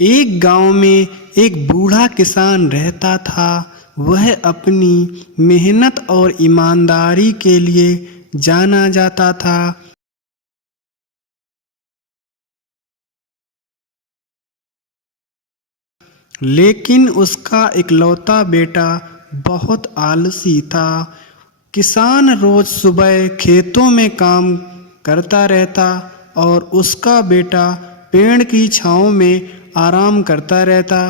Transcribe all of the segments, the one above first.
एक गांव में एक बूढ़ा किसान रहता था। वह अपनी मेहनत और ईमानदारी के लिए जाना जाता था। लेकिन उसका इकलौता बेटा बहुत आलसी था। किसान रोज सुबह खेतों में काम करता रहता और उसका बेटा पेड़ की छांव में आराम करता रहता।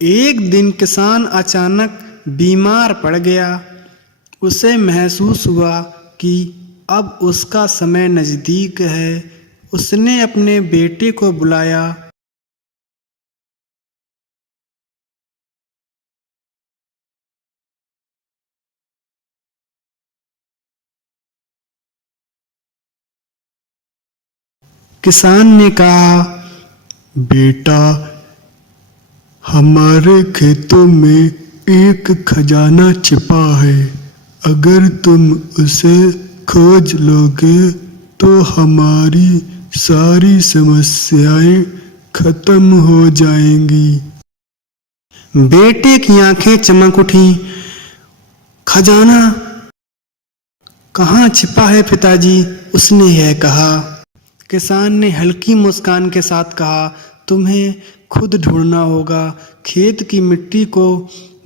एक दिन किसान अचानक बीमार पड़ गया। उसे महसूस हुआ कि अब उसका समय नज़दीक है। उसने अपने बेटे को बुलाया। किसान ने कहा, बेटा, हमारे खेतों में एक खजाना छिपा है। अगर तुम उसे खोज लोगे तो हमारी सारी समस्याएं खत्म हो जाएंगी। बेटे की आंखें चमक उठी। खजाना कहाँ छिपा है पिताजी? उसने यह कहा। किसान ने हल्की मुस्कान के साथ कहा, तुम्हें खुद ढूंढना होगा। खेत की मिट्टी को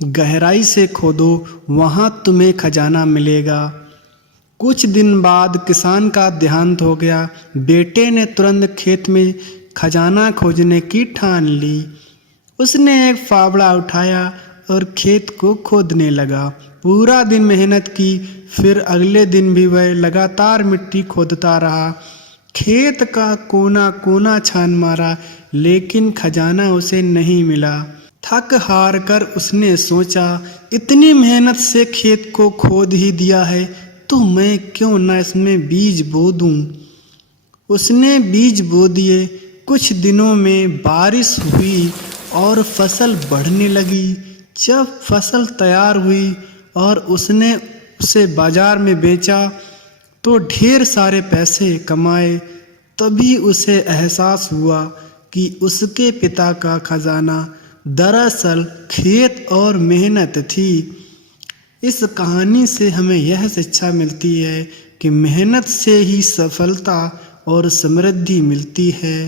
गहराई से खोदो, वहां तुम्हें खजाना मिलेगा। कुछ दिन बाद किसान का देहांत हो गया। बेटे ने तुरंत खेत में खजाना खोजने की ठान ली। उसने एक फावड़ा उठाया और खेत को खोदने लगा। पूरा दिन मेहनत की। फिर अगले दिन भी वह लगातार मिट्टी खोदता रहा। खेत का कोना कोना छान मारा, लेकिन खजाना उसे नहीं मिला। थक हार कर उसने सोचा, इतनी मेहनत से खेत को खोद ही दिया है तो मैं क्यों न इसमें बीज बो दूं। उसने बीज बो दिए। कुछ दिनों में बारिश हुई और फसल बढ़ने लगी। जब फसल तैयार हुई और उसने उसे बाजार में बेचा तो ढेर सारे पैसे कमाए। तभी उसे एहसास हुआ कि उसके पिता का खजाना दरअसल खेत और मेहनत थी। इस कहानी से हमें यह शिक्षा मिलती है कि मेहनत से ही सफलता और समृद्धि मिलती है।